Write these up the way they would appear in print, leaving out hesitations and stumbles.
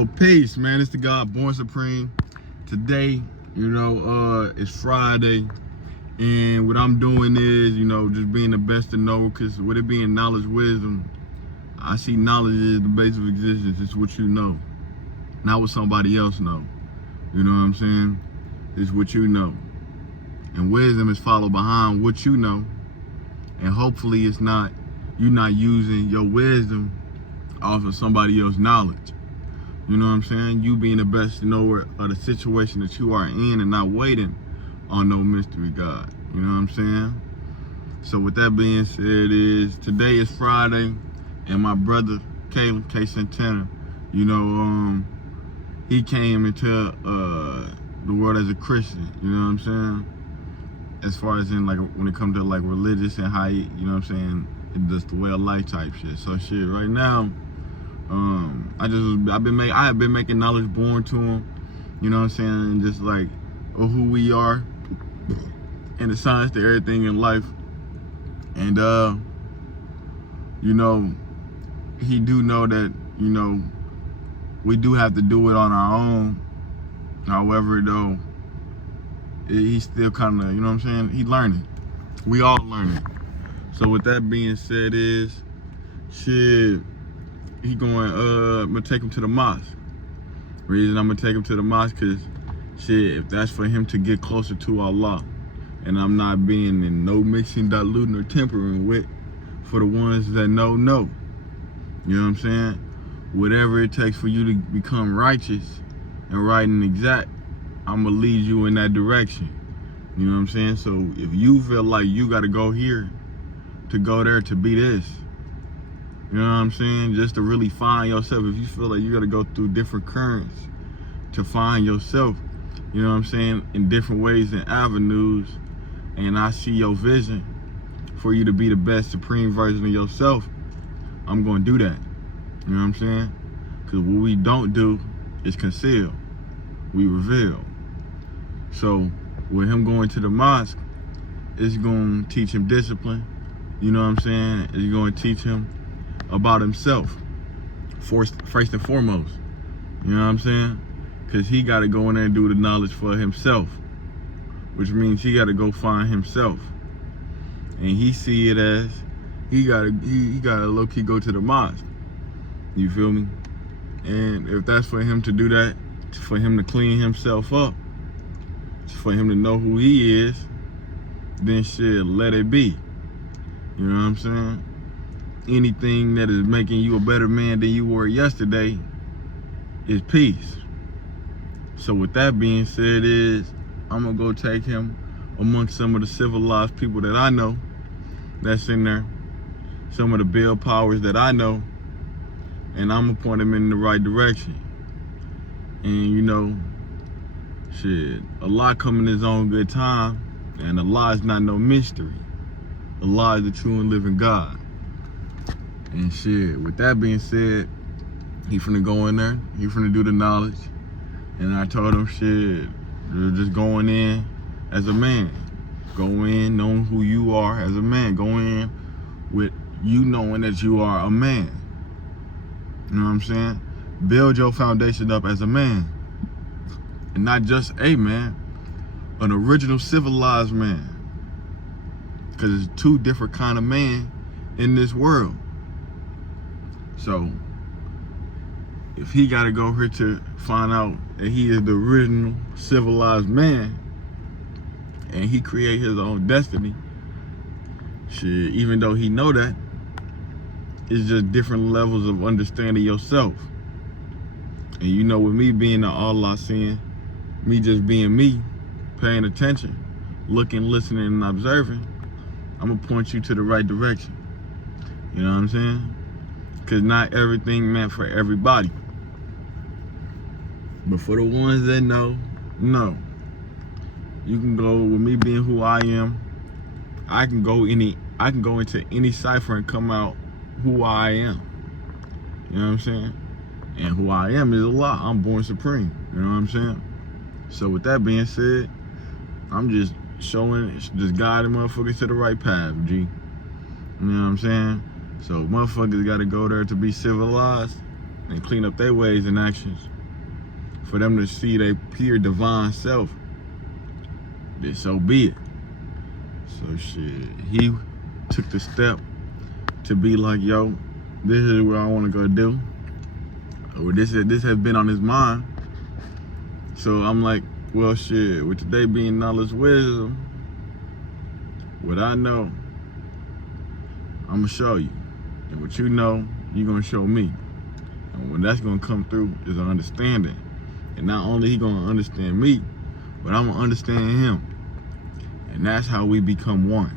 Yo, peace, man. It's the God Born Supreme. Today, it's Friday, and what I'm doing is, just being the best to know, because with it being knowledge, wisdom, I see knowledge is the base of existence. It's what you know, not what somebody else know. You know what I'm saying? It's what you know. And wisdom is followed behind what you know, and hopefully you're not using your wisdom off of somebody else's knowledge. You know what I'm saying? You being the best knower of the situation that you are in and not waiting on no mystery God. You know what I'm saying? So with that being said, today is Friday, and my brother Caleb K. Santana, he came into the world as a Christian. You know what I'm saying? As far as in when it comes to religious and how he, you know what I'm saying, just the way of life type shit. So shit, right now, I have been making knowledge born to him, you know what I'm saying, just of who we are and the science to everything in life. And he do know that, we do have to do it on our own. However, though, he's still kind of, you know what I'm saying, he learning. We all learning. So with that being said I'm gonna take him to the mosque. Reason I'm gonna take him to the mosque, cause if that's for him to get closer to Allah, and I'm not being in no mixing, diluting, or tempering with, for the ones that know. You know what I'm saying? Whatever it takes for you to become righteous and right and exact, I'm gonna lead you in that direction. You know what I'm saying? So if you feel like you gotta go here to go there to be this, you know what I'm saying? Just to really find yourself. If you feel like you gotta go through different currents to find yourself, you know what I'm saying, in different ways and avenues, and I see your vision for you to be the best supreme version of yourself, I'm gonna do that. You know what I'm saying? Because what we don't do is conceal, we reveal. So with him going to the mosque, it's gonna teach him discipline. You know what I'm saying? It's gonna teach him about himself, first and foremost. You know what I'm saying? Because he got to go in there and do the knowledge for himself, which means he got to go find himself. And he see it as he gotta low-key go to the mosque. You feel me? And if that's for him to do that, for him to clean himself up, for him to know who he is, then shit, let it be. You know what I'm saying? Anything that is making you a better man than you were yesterday is peace. So with that being said, I'm gonna go take him amongst some of the civilized people that I know that's in there, some of the bill powers that I know, and I'm gonna point him in the right direction. And a lot come in his own good time, and Allah is not no mystery. Allah is the true and living God. And with that being said, he finna go in there, he finna do the knowledge. And I told him, you're just going in as a man. Go in knowing who you are as a man. Go in with you knowing that you are a man. You know what I'm saying? Build your foundation up as a man. And not just a man, an original civilized man. Because there's two different kind of man in this world. So if he got to go here to find out that he is the original civilized man, and he create his own destiny, even though he know that, it's just different levels of understanding yourself. And with me being an Allah seeing, me just being me, paying attention, looking, listening, and observing, I'm gonna point you to the right direction. You know what I'm saying? Because not everything meant for everybody. But for the ones that know, you can go with me being who I am. I can go into any cipher and come out who I am. You know what I'm saying? And who I am is Allah. I'm born supreme. You know what I'm saying? So with that being said, I'm just guiding motherfuckers to the right path, G. You know what I'm saying? So motherfuckers gotta go there to be civilized. and clean up their ways and actions, for them to see their pure divine self, then so be it. So shit, he took the step to be like, yo, this is what I want to go do. Or this has been on his mind. So I'm like, well shit, with today being knowledge, wisdom, what I know, I'm gonna show you. And what you know, you're gonna show me. And when that's gonna come through is an understanding. And not only he gonna understand me, but I'm gonna understand him. And that's how we become one.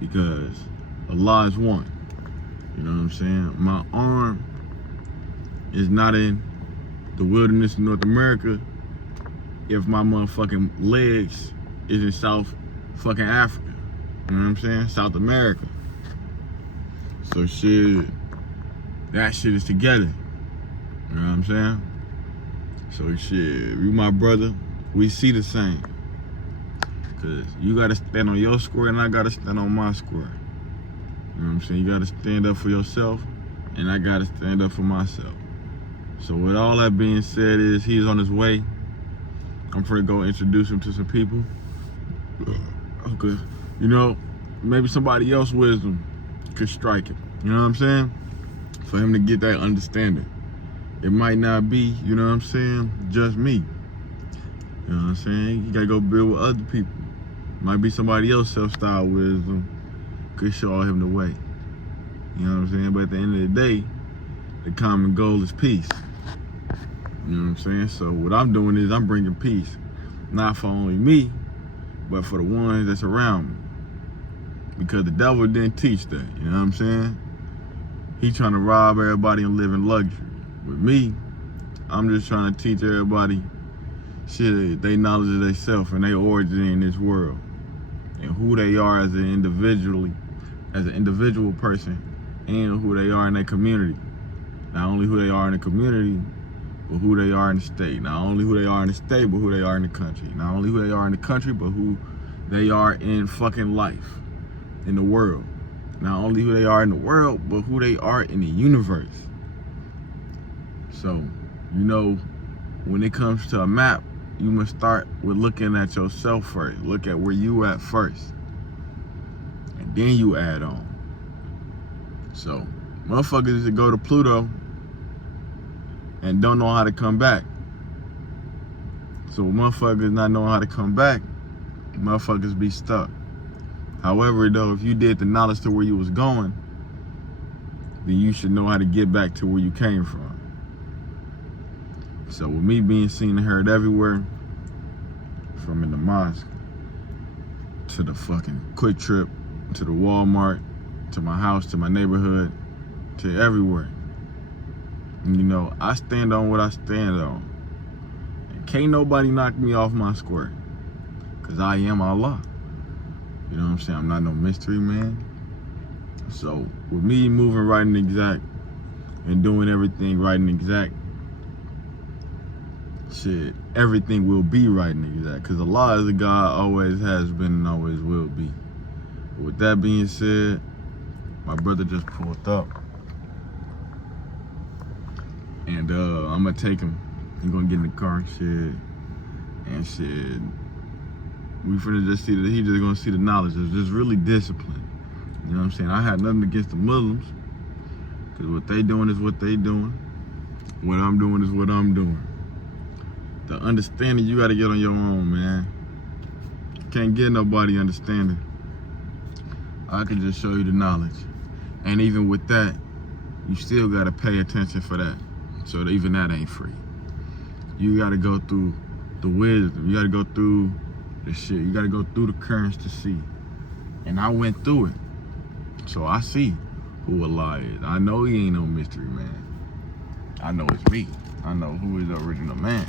Because Allah is one. You know what I'm saying? My arm is not in the wilderness of North America if my motherfucking legs is in South fucking Africa. You know what I'm saying? South America. So shit, that shit is together. You know what I'm saying? So shit, you my brother, we see the same. Cause you gotta stand on your square and I gotta stand on my square. You know what I'm saying? You gotta stand up for yourself and I gotta stand up for myself. So with all that being said is he's on his way. I'm gonna go introduce him to some people. Okay. You know, maybe somebody else's wisdom could strike him. You know what I'm saying? For him to get that understanding. It might not be, you know what I'm saying, just me. You know what I'm saying? You gotta go build with other people. Might be somebody else's self-style wisdom could show him the way. You know what I'm saying? But at the end of the day, the common goal is peace. You know what I'm saying? So what I'm doing is I'm bringing peace. Not for only me, but for the ones that's around me. Because the devil didn't teach that, you know what I'm saying? He trying to rob everybody and live in luxury. With me, I'm just trying to teach everybody shit, they knowledge of themselves and their origin in this world. And who they are as an individual person, and who they are in their community. Not only who they are in the community, but who they are in the state. Not only who they are in the state, but who they are in the country. Not only who they are in the country, but who they are in fucking life, in the world. Not only who they are in the world, but who they are in the universe. So, you know, when it comes to a map, you must start with looking at yourself first. Look at where you at first. And then you add on. So, motherfuckers that go to Pluto and don't know how to come back. So motherfuckers not knowing how to come back, motherfuckers be stuck. However, though, if you did the knowledge to where you was going, then you should know how to get back to where you came from. So with me being seen and heard everywhere, from in the mosque, to the fucking Quick Trip, to the Walmart, to my house, to my neighborhood, to everywhere. You know, I stand on what I stand on. And can't nobody knock me off my square. Because I am Allah. You know what I'm saying? I'm not no mystery man. So, with me moving right and exact, and doing everything right and exact, shit, everything will be right and exact. Because Allah is a God, always has been and always will be. But with that being said, my brother just pulled up. And I'm gonna take him. He's gonna get in the car and shit. And shit. We finna just see that he just gonna see the knowledge. It's just really discipline. You know what I'm saying? I had nothing against the Muslims. Cause what they doing is what they doing. What I'm doing is what I'm doing. The understanding you gotta get on your own, man. You can't get nobody understanding. I can just show you the knowledge. And even with that, you still gotta pay attention for that. So that even that ain't free. You gotta go through the wisdom. You gotta go through the shit. You gotta go through the currents to see. And I went through it. So I see who Allah is. I know he ain't no mystery man. I know it's me. I know who is the original man.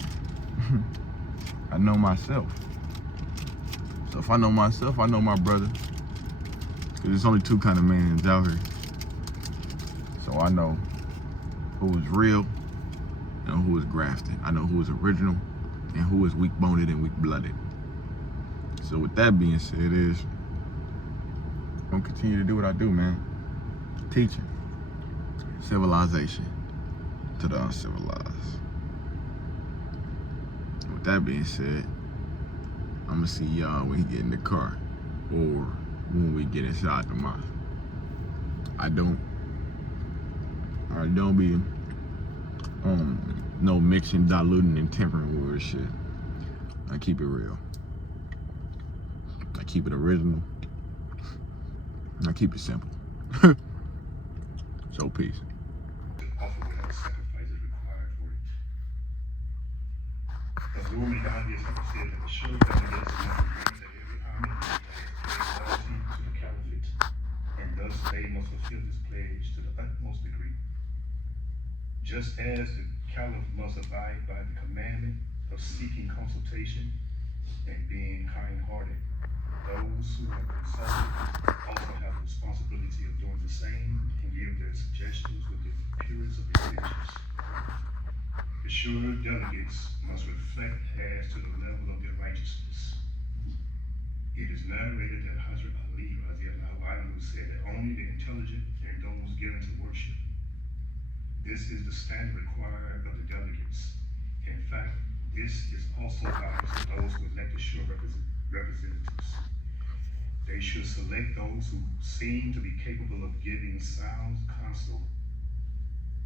I know myself. So if I know myself, I know my brother. Because there's only two kind of mans out here. So I know who is real and who is grafted. I know who is original and who is weak-boned and weak-blooded. So with that being said, I'm gonna continue to do what I do, man. Teaching, civilization, to the uncivilized. With that being said, I'm gonna see y'all when he get in the car or when we get inside the mosque. I don't be no mixing, diluting, and tempering with shit. I keep it real. I keep it original. I keep it simple. So peace. Offer without sacrifice is required for it. The Lord may God has ever said that the sure delegates must agree that every army has pledged loyalty to the caliphate, and thus they must fulfill this pledge to the utmost degree. Just as the caliph must abide by the commandment of seeking consultation and being kind-hearted, those who are consulted also have the responsibility of doing the same and give their suggestions with the purest of intentions. The sure delegates must reflect as to the level of their righteousness. It is narrated that Hazrat Ali radiallahu anhu said that only the intelligent and those given to worship. This is the standard required of the delegates. In fact, this is also obvious to those who elect the sure representatives. They should select those who seem to be capable of giving sound counsel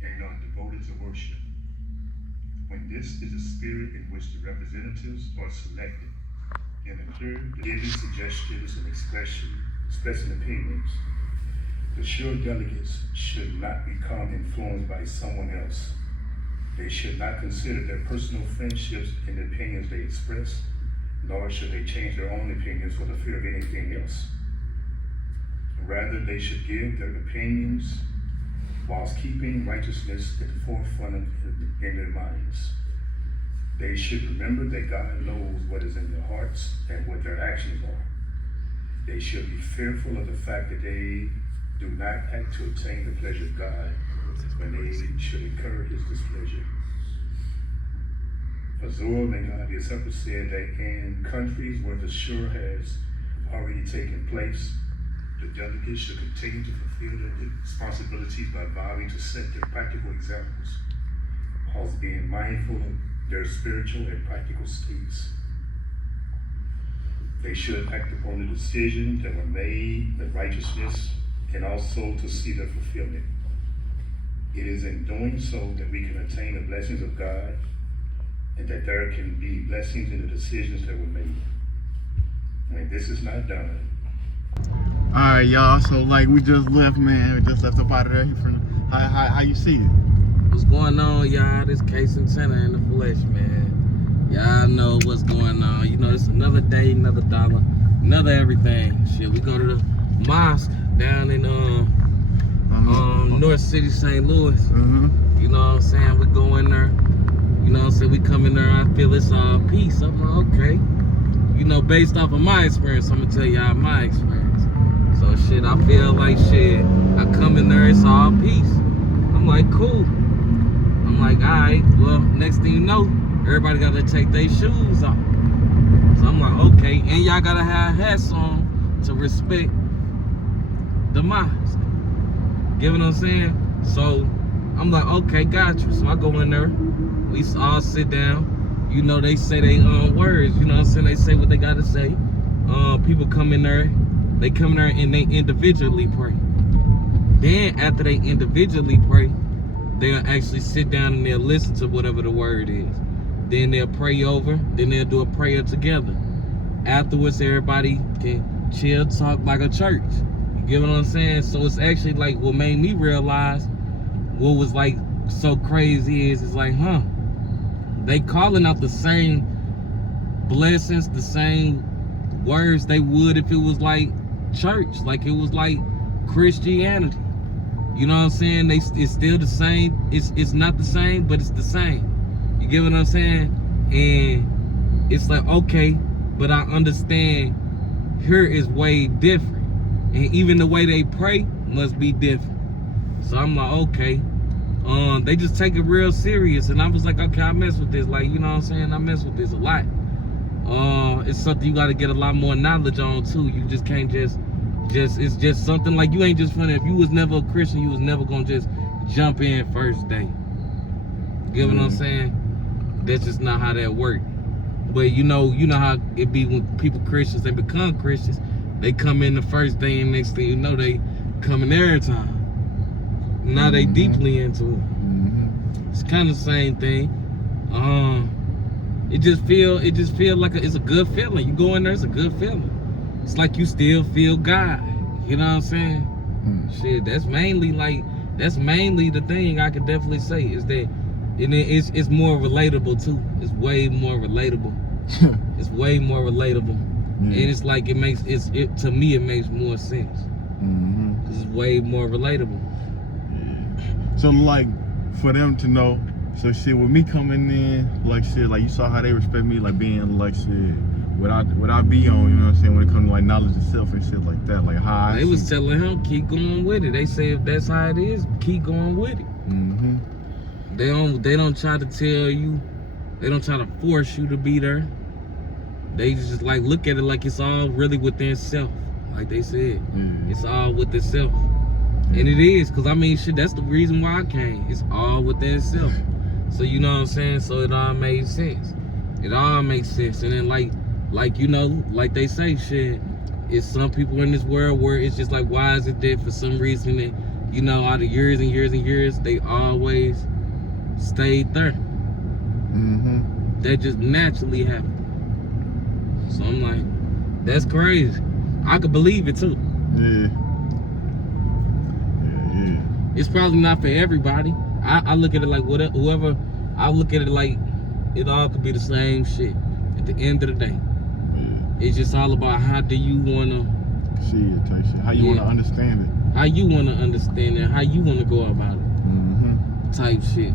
and are devoted to worship. When this is the spirit in which the representatives are selected, in a clear giving suggestions and expressing opinions, the sure delegates should not become influenced by someone else. They should not consider their personal friendships and the opinions they express, nor should they change their own opinions for the fear of anything else. Rather, they should give their opinions whilst keeping righteousness at the forefront in their minds. They should remember that God knows what is in their hearts and what their actions are. They should be fearful of the fact that they do not act to obtain the pleasure of God when they should incur his displeasure. Azur may God be accepted said that in countries where the sure has already taken place, the delegates should continue to fulfill their responsibilities by vowing to set their practical examples, whilst being mindful of their spiritual and practical states. They should act upon the decisions that were made with righteousness and also to see their fulfillment. It is in doing so that we can attain the blessings of God and that there can be blessings in the decisions that were made. When this is not done. All right, y'all. So like we just left, man. We just left up out of there. How you see it? What's going on, y'all? This Case and Center in the flesh, man. Y'all know what's going on. You know, it's another day, another dollar, another everything. Shit, we go to the mosque down in North City, St. Louis. You know what I'm saying? We go in there. You know what I'm saying? We come in there. I feel it's all peace. I'm like, okay. You know, based off of my experience, I'm gonna tell y'all my experience. So shit, I feel like shit. I come in there, it's all peace. I'm like, cool. I'm like, all right. Well, next thing you know, everybody gotta take their shoes off. So I'm like, okay. And y'all gotta have hats on to respect the mosque. Get what I'm saying? So I'm like, okay, got you. So I go in there. We all sit down. You know, they say their words. You know what I'm saying? They say what they gotta say. People come in there. They come in there and they individually pray. Then after they individually pray, they'll actually sit down and they'll listen to whatever the word is. Then they'll pray over. Then they'll do a prayer together. Afterwards, everybody can chill, talk like a church. You get what I'm saying? So it's actually like what made me realize what was like so crazy is like, they calling out the same blessings, the same words they would if it was like church, like it was like Christianity. You know what I'm saying? It's still the same. It's not the same, but it's the same. You get what I'm saying? And it's like, okay, but I understand here is way different. And even the way they pray must be different. So I'm like, okay. They just take it real serious. And I was like, okay, I mess with this. Like, you know what I'm saying? I mess with this a lot. It's something you got to get a lot more knowledge on too. You just can't it's just something like you ain't just funny. If you was never a Christian, you was never gonna just jump in first day. Get what I'm saying? That's just not how that works. But you know how it be when people Christians, they become Christians. They come in the first day and next thing you know, they coming every time. Now they deeply into it. It's kind of the same thing. It just feel like it's a good feeling. You go in there, it's a good feeling. It's like you still feel God. You know what I'm saying? Shit, that's mainly the thing I can definitely say is that, and it's more relatable too. It's way more relatable. It's way more relatable, and it's like to me it makes more sense. Cause it's way more relatable. So like for them to know, so shit with me coming in, like shit, like you saw how they respect me, like being like shit, what I be on, you know what I'm saying, when it comes to like knowledge of self and shit like that, like how They was telling him keep going with it. They say if that's how it is, keep going with it. They don't try to tell you, they don't try to force you to be there. They just like look at it like it's all really within self, like they said. It's all within self. And it is, because I mean, shit, that's the reason why I came. It's all within self. So, you know what I'm saying? So it all made sense. It all makes sense. And then, like you know, like they say, shit, it's some people in this world where it's just like, why is it that for some reason that, you know, out of years and years and years, they always stayed there. That just naturally happened. So I'm like, that's crazy. I could believe it too. It's probably not for everybody. I look at it like whoever. I look at it like it all could be the same shit at the end of the day. It's just all about how do you wanna see it, type shit. How you wanna understand it. How you wanna understand it. How you wanna go about it. Type shit.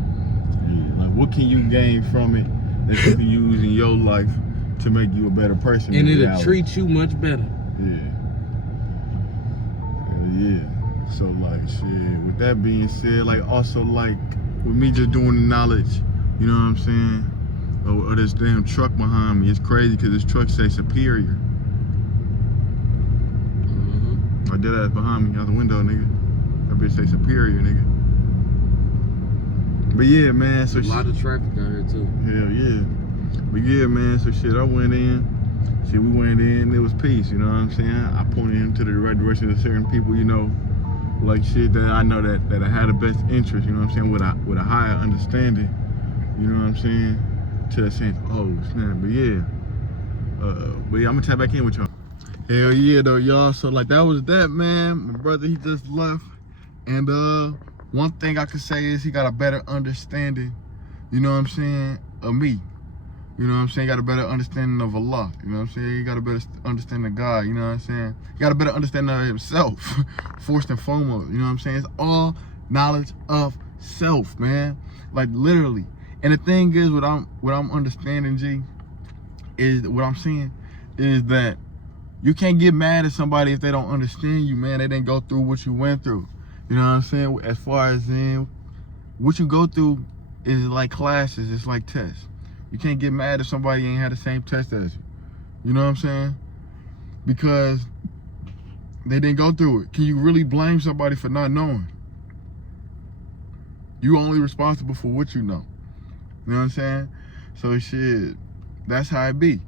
Like what can you gain from it that you can use in your life to make you a better person? And it'll treat you much better. So like shit, with that being said, like also like with me just doing the knowledge, you know what I'm saying, of this damn truck behind me, it's crazy because this truck says Superior. Like that ass behind me out the window, nigga. That bitch say Superior, nigga. But yeah, man, so a lot of traffic out here too. Hell yeah. But yeah, man, so shit, I went in. Shit, we went in, it was peace, you know what I'm saying? I pointed him to the right direction of certain people, you know, like shit that I know that I had the best interest, you know what I'm saying, with a higher understanding, you know what I'm saying, to the sense, oh snap. But yeah, I'm gonna tap back in with y'all. Hell yeah though, y'all. So like that was that, man. My brother, he just left, and one thing I could say is he got a better understanding, you know what I'm saying, of me. You know what I'm saying? He got a better understanding of Allah. You know what I'm saying? He got a better understanding of God. You know what I'm saying? He got a better understanding of himself, first and foremost. You know what I'm saying? It's all knowledge of self, man. Like literally. And the thing is, what I'm understanding, G, is what I'm saying is that you can't get mad at somebody if they don't understand you, man. They didn't go through what you went through. You know what I'm saying? As far as in what you go through is like classes. It's like tests. You can't get mad if somebody ain't had the same test as you. You know what I'm saying? Because they didn't go through it. Can you really blame somebody for not knowing? You only responsible for what you know. You know what I'm saying? So shit, that's how it be.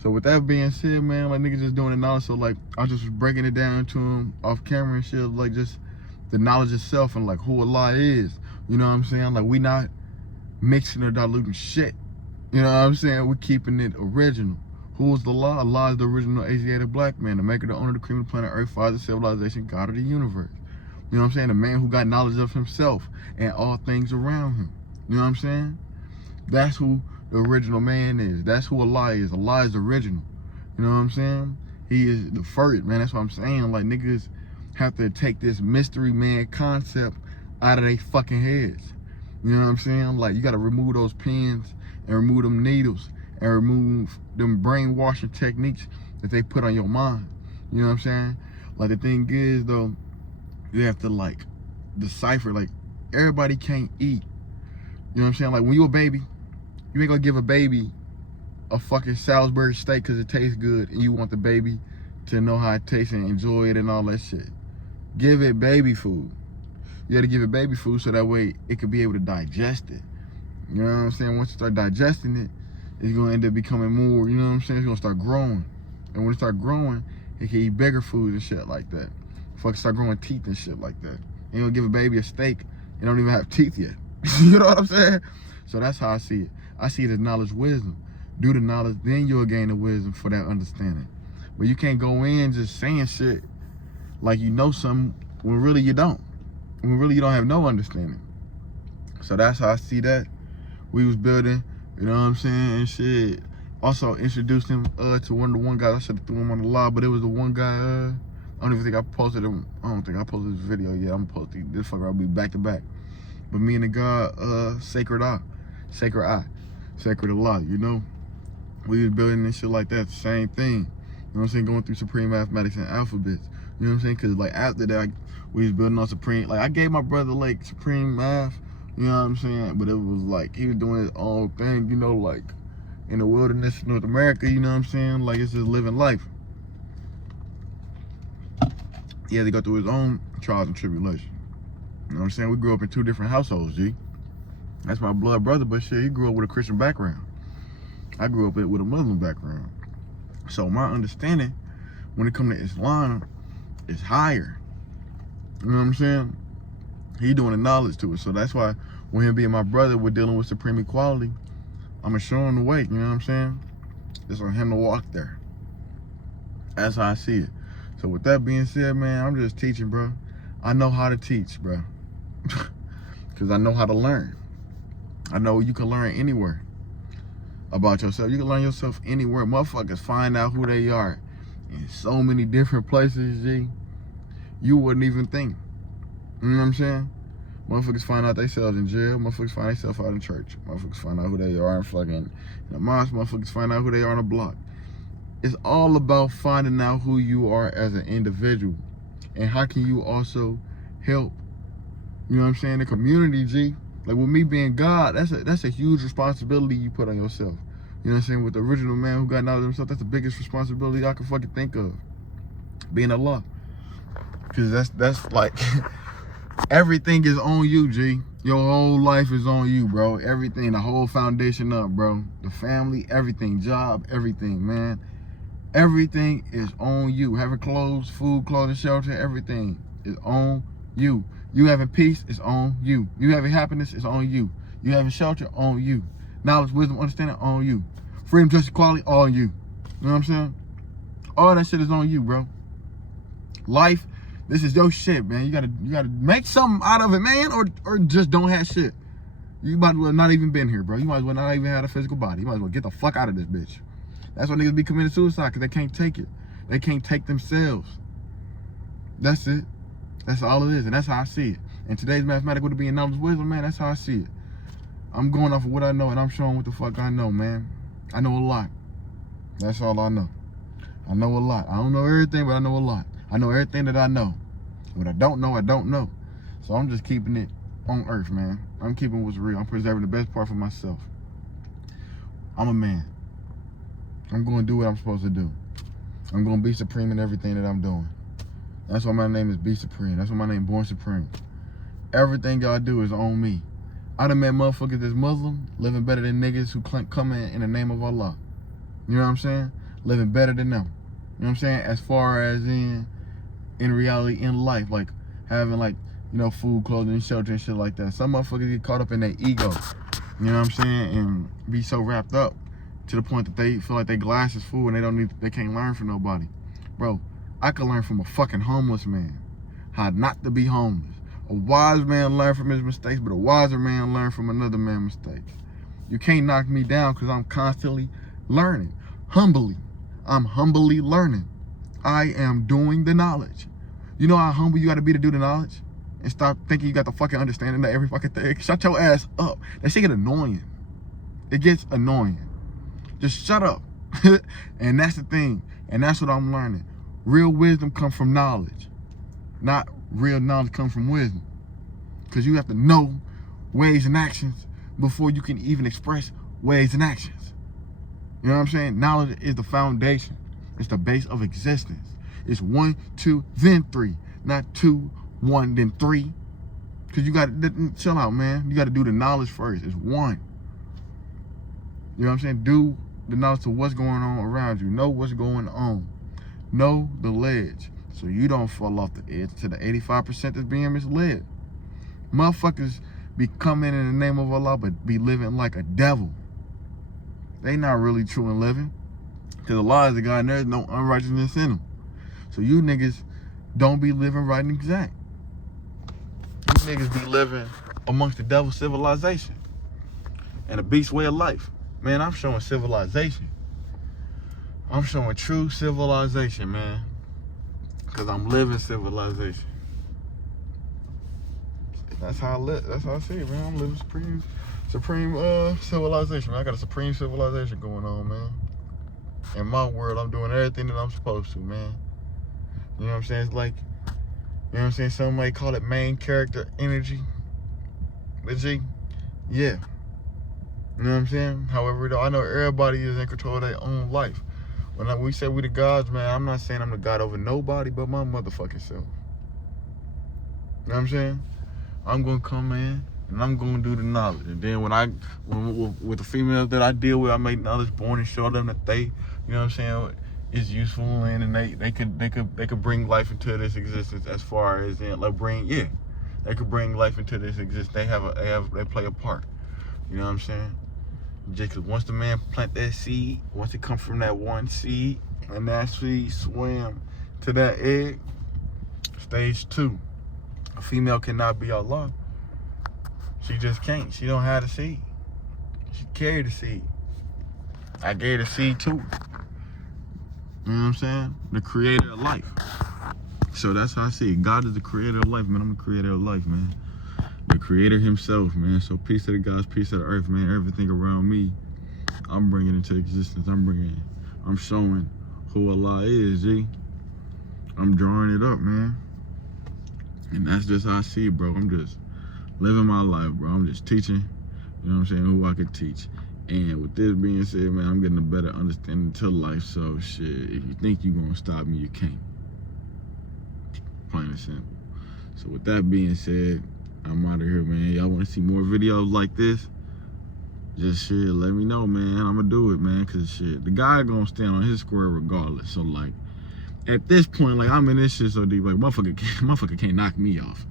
So with that being said, man, like niggas just doing it now. So like I just was breaking it down to him off camera and shit, like just the knowledge of self and like who Allah is. You know what I'm saying? Like we not mixing or diluting shit. You know what I'm saying? We're keeping it original. Who is the law? Allah is the original Asiatic black man, the maker, the owner, the cream of the planet Earth, father, civilization, God of the universe. You know what I'm saying? The man who got knowledge of himself and all things around him. You know what I'm saying? That's who the original man is. That's who Allah is. Allah is original. You know what I'm saying? He is the first, man. That's what I'm saying. Like, niggas have to take this mystery man concept out of their fucking heads. You know what I'm saying? Like, you got to remove those pins and remove them needles and remove them brainwashing techniques that they put on your mind. You know what I'm saying? Like, the thing is, though, you have to, like, decipher. Like, everybody can't eat. You know what I'm saying? Like, when you a baby, you ain't gonna give a baby a fucking Salisbury steak because it tastes good and you want the baby to know how it tastes and enjoy it and all that shit. Give it baby food. You gotta give it baby food so that way it could be able to digest it. You know what I'm saying? Once you start digesting it, it's gonna end up becoming more, you know what I'm saying? It's gonna start growing. And when it start growing, it can eat bigger food and shit like that. Fuck, start growing teeth and shit like that. You don't give a baby a steak, it don't even have teeth yet. You know what I'm saying? So that's how I see it. I see it as knowledge, wisdom. Do the knowledge, then you'll gain the wisdom for that understanding. But you can't go in just saying shit like you know something when really you don't. When really you don't have no understanding. So that's how I see that. We was building, you know what I'm saying, and shit. Also introduced him to one guy. I should have threw him on the live, but it was the one guy, I don't even think I posted him. I don't think I posted this video yet. I'm posting this fucker, I'll be back to back. But me and the guy, Sacred Allah, you know. We was building and shit like that, same thing. You know what I'm saying, going through supreme mathematics and alphabets. You know what I'm saying, cause like after that, we was building on supreme, like I gave my brother like supreme math, you know what I'm saying? But it was like, he was doing his own thing, you know, like in the wilderness of North America, you know what I'm saying? Like it's just living life. He had to go through his own trials and tribulations. You know what I'm saying? We grew up in two different households, G. That's my blood brother, but shit, he grew up with a Christian background. I grew up with a Muslim background. So my understanding when it comes to Islam is higher. You know what I'm saying? He doing the knowledge to it. So that's why when him being my brother, we're dealing with supreme equality, I'm gonna show him the way, you know what I'm saying? It's on him to walk there. That's how I see it. So with that being said, man, I'm just teaching, bro. I know how to teach, bro. Because I know how to learn. I know you can learn anywhere about yourself. You can learn yourself anywhere. Motherfuckers find out who they are in so many different places, G. You wouldn't even think. You know what I'm saying? Motherfuckers find out themselves in jail. Motherfuckers find themselves out in church. Motherfuckers find out who they are in fucking the mosque. Motherfuckers find out who they are on the block. It's all about finding out who you are as an individual. And how can you also help, you know what I'm saying, the community, G. Like with me being God, that's a huge responsibility you put on yourself. You know what I'm saying? With the original man who got knowledge of himself, that's the biggest responsibility I can fucking think of. Being Allah. Because that's like, everything is on you, G. Your whole life is on you, bro. Everything, the whole foundation up, bro. The family, everything, job, everything, man. Everything is on you. Having clothes, food, clothing, shelter, everything is on you. You having peace is on you. You having happiness is on you. You having shelter on you. Knowledge, wisdom, understanding on you. Freedom, justice, equality on you. You know what I'm saying? All that shit is on you, bro. Life, this is your shit, man. You gotta make something out of it, man, or just don't have shit. You might as well not even been here, bro. You might as well not even have a physical body. You might as well get the fuck out of this bitch. That's why niggas be committing suicide, because they can't take it. They can't take themselves. That's it. That's all it is, and that's how I see it. And today's mathematics with it being knowledge, wisdom, man, that's how I see it. I'm going off of what I know, and I'm showing what the fuck I know, man. I know a lot. That's all I know. I know a lot. I don't know everything, but I know a lot. I know everything that I know. What I don't know, I don't know. So I'm just keeping it on earth, man. I'm keeping what's real. I'm preserving the best part for myself. I'm a man. I'm going to do what I'm supposed to do. I'm going to be supreme in everything that I'm doing. That's why my name is Be Supreme. That's why my name Born Supreme. Everything y'all do is on me. I done met motherfuckers that's Muslim, living better than niggas who come in the name of Allah. You know what I'm saying? Living better than them. You know what I'm saying? As far as in reality, in life, like having like, you know, food, clothing, shelter and shit like that. Some motherfuckers get caught up in their ego. You know what I'm saying? And be so wrapped up to the point that they feel like they glass is full and they can't learn from nobody. Bro, I could learn from a fucking homeless man how not to be homeless. A wise man learn from his mistakes, but a wiser man learn from another man's mistakes. You can't knock me down because I'm constantly learning. Humbly. I'm humbly learning. I am doing the knowledge. You know how humble you got to be to do the knowledge? And stop thinking you got the fucking understanding of every fucking thing. Shut your ass up. That shit get annoying. It gets annoying. Just shut up. And that's the thing. And that's what I'm learning. Real wisdom comes from knowledge. Not real knowledge comes from wisdom. Because you have to know ways and actions before you can even express ways and actions. You know what I'm saying? Knowledge is the foundation. It's the base of existence. It's 1, 2, then 3. Not 2, 1, then 3. Because you got to chill out, man. You got to do the knowledge first. It's 1. You know what I'm saying? Do the knowledge of what's going on around you. Know what's going on. Know the ledge. So you don't fall off the edge to the 85% that's being misled. Motherfuckers be coming in the name of Allah, but be living like a devil. They not really true and living. Because Allah is the God and there's no unrighteousness in them. So you niggas don't be living right and exact. You niggas be living amongst the devil's civilization and a beast way of life. Man, I'm showing civilization. I'm showing true civilization, man. Because I'm living civilization. That's how I live. That's how I see it, man. I'm living supreme civilization, man. I got a supreme civilization going on, man. In my world, I'm doing everything that I'm supposed to, man. You know what I'm saying? It's like, you know what I'm saying? Some might call it main character energy. But G, yeah. You know what I'm saying? However, though, I know everybody is in control of their own life. When we say we the gods, man, I'm not saying I'm the god over nobody but my motherfucking self. You know what I'm saying? I'm gonna come in and I'm gonna do the knowledge. And then with the females that I deal with, I make knowledge born and show them that they, you know what I'm saying, is useful and they could bring life into this existence as far as in like they could bring life into this existence. They play a part. You know what I'm saying? Just cause once the man plant that seed, once it comes from that one seed, and that seed swim to that egg, stage 2. A female cannot be Allah. She just can't. She don't have the seed. She carry the seed. I gave the seed to her. You know what I'm saying? The creator of life. So that's how I see it. God is the creator of life, man. I'm the creator of life, man. The creator himself, man. So peace to the gods, peace to the earth, man. Everything around me, I'm bringing into existence. I'm showing who Allah is, G. I'm drawing it up, man. And that's just how I see it, bro. I'm just living my life, bro. I'm just teaching, you know what I'm saying, who I could teach. And with this being said, man, I'm getting a better understanding to life. So, shit, if you think you're going to stop me, you can't. Plain and simple. So, with that being said, I'm out of here, man. Y'all want to see more videos like this? Just, shit, let me know, man. I'm going to do it, man, because, shit, the guy going to stand on his square regardless. So, like, at this point, like, I'm in this shit so deep, like, motherfucker can't knock me off.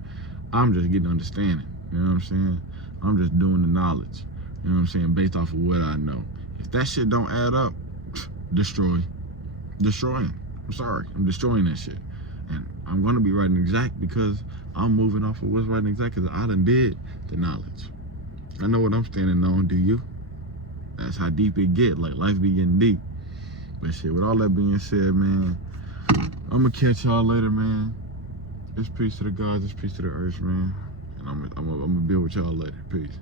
I'm just getting understanding, you know what I'm saying? I'm just doing the knowledge, you know what I'm saying, based off of what I know. If that shit don't add up, destroying. I'm sorry, I'm destroying that shit. And I'm gonna be right and exact because I'm moving off of what's right and exact because I done did the knowledge. I know what I'm standing on, do you? That's how deep it get, like life be getting deep. But shit, with all that being said, man, I'm gonna catch y'all later, man. It's peace to the gods, it's peace to the earth, man. And I'm gonna build with y'all later. Peace.